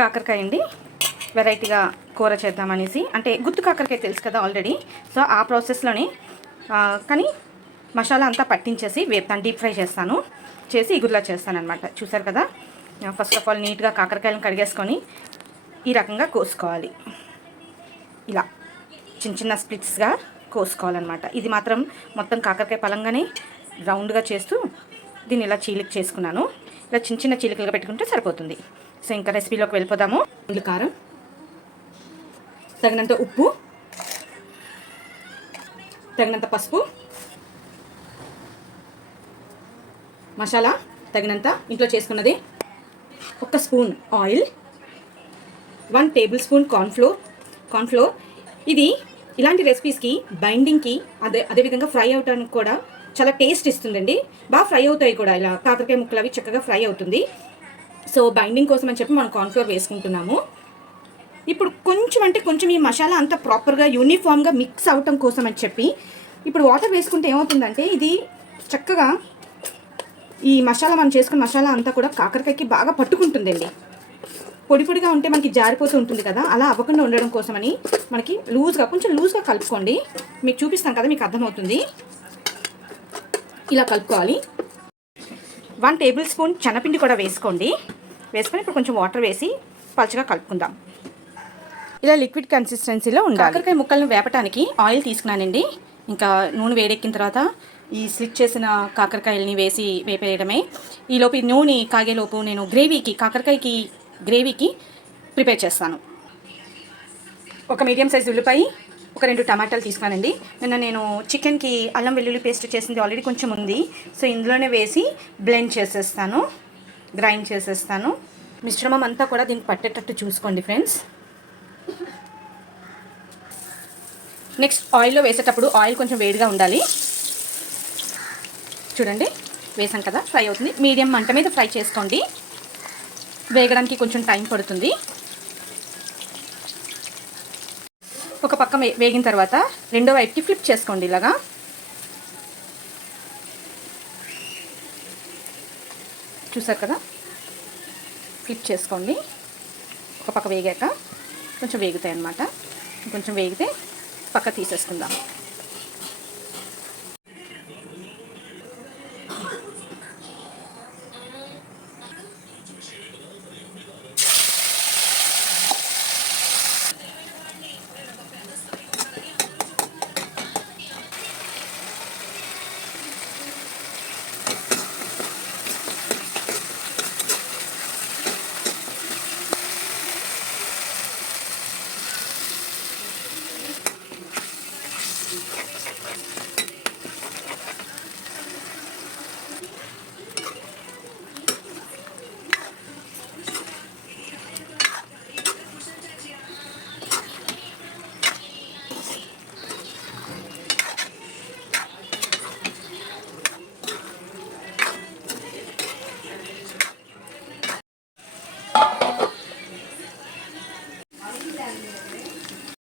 కాకరకాయ అండి, వెరైటీగా కూర చేద్దామనేసి. అంటే గుత్తు కాకరకాయ తెలుసు కదా ఆల్రెడీ. సో ఆ ప్రాసెస్లోనే కానీ మసాలా అంతా పట్టించేసి వేపుతాను, డీప్ ఫ్రై చేస్తాను, చేసి ఇగురులా చేస్తాను అనమాట. చూసారు కదా. ఫస్ట్ ఆఫ్ ఆల్ నీట్గా కాకరకాయలను కడిగేసుకొని ఈ రకంగా కోసుకోవాలి. ఇలా చిన్న చిన్న స్ప్లిట్స్గా కోసుకోవాలన్నమాట. ఇది మాత్రం మొత్తం కాకరకాయ పలంగానే రౌండ్గా చేస్తూ దీన్ని ఇలా చీలిక చేసుకున్నాను. ఇలా చిన్న చిన్న చీలికలుగా పెట్టుకుంటే సరిపోతుంది. సో ఇంకా రెసిపీలోకి వెళ్ళిపోదాము. కారం, తగినంత ఉప్పు, తగినంత పసుపు, మసాలా తగినంత ఇంట్లో చేసుకున్నది, 1 spoon oil, 1 table spoon cornflour. ఇది ఇలాంటి రెసిపీస్కి బైండింగ్కి అదేవిధంగా ఫ్రై అవడానికి కూడా చాలా టేస్ట్ ఇస్తుందండి. బాగా ఫ్రై అవుతాయి కూడా, ఇలా కాకరకాయ ముక్కలు అవి చక్కగా ఫ్రై అవుతుంది. సో బైండింగ్ కోసం అని చెప్పి మనం కార్న్ఫ్లోర్ వేసుకుంటున్నాము. ఇప్పుడు కొంచెం ఈ మసాలా అంతా ప్రాపర్గా యూనిఫామ్గా మిక్స్ అవటం కోసం అని చెప్పి ఇప్పుడు వాటర్ వేసుకుంటే ఏమవుతుందంటే ఇది చక్కగా ఈ మసాలా మనం చేసుకున్న మసాలా అంతా కూడా కాకరకాయకి బాగా పట్టుకుంటుందండి. పొడి పొడిగా ఉంటే మనకి జారిపోతూ ఉంటుంది కదా, అలా అవ్వకుండా ఉండడం కోసమని మనకి కొంచెం లూజ్గా కలుపుకోండి. మీకు చూపిస్తాను కదా, మీకు అర్థమవుతుంది. ఇలా కలుపుకోవాలి. 1 టేబుల్ స్పూన్ శనగపిండి కూడా వేసుకొని ఇప్పుడు కొంచెం వాటర్ వేసి పలుచగా కలుపుకుందాం. ఇలా లిక్విడ్ కన్సిస్టెన్సీలో ఉండాలి. కాకరకాయ ముక్కలను వేపటానికి ఆయిల్ తీసుకున్నానండి. ఇంకా నూనె వేడెక్కిన తర్వాత ఈ స్లిట్ చేసిన కాకరకాయలని వేసి వేపేయడమే. ఈలోపు నూనె కాగేలోపు నేను కాకరకాయకి గ్రేవీకి ప్రిపేర్ చేస్తాను. 1 మీడియం సైజ్ ఉల్లిపాయ, 2 టమాటాలు తీసుకున్నానండి. నేను చికెన్కి అల్లం వెల్లుల్లి పేస్ట్ చేసింది ఆల్రెడీ కొంచెం ఉంది. సో ఇందులోనే వేసి గ్రైండ్ చేసేస్తాను. మిశ్రమం అంతా కూడా దీనికి పట్టేటట్టు చూసుకోండి ఫ్రెండ్స్. నెక్స్ట్ ఆయిల్లో వేసేటప్పుడు ఆయిల్ కొంచెం వేడిగా ఉండాలి. చూడండి, వేసాం కదా, ఫ్రై అవుతుంది. మీడియం మంట మీద ఫ్రై చేసుకోండి, వేగడానికి కొంచెం టైం పడుతుంది. ఒక పక్క వేగిన తర్వాత రెండో వైపుకి ఫ్లిప్ చేసుకోండి. ఇలాగా చూసారు కదా, ఫ్లిప్ చేసుకోండి. ఒక పక్క వేగాక కొంచెం వేగుతాయి అన్నమాట. కొంచెం వేగితే పక్క తీసేసుకుందాం.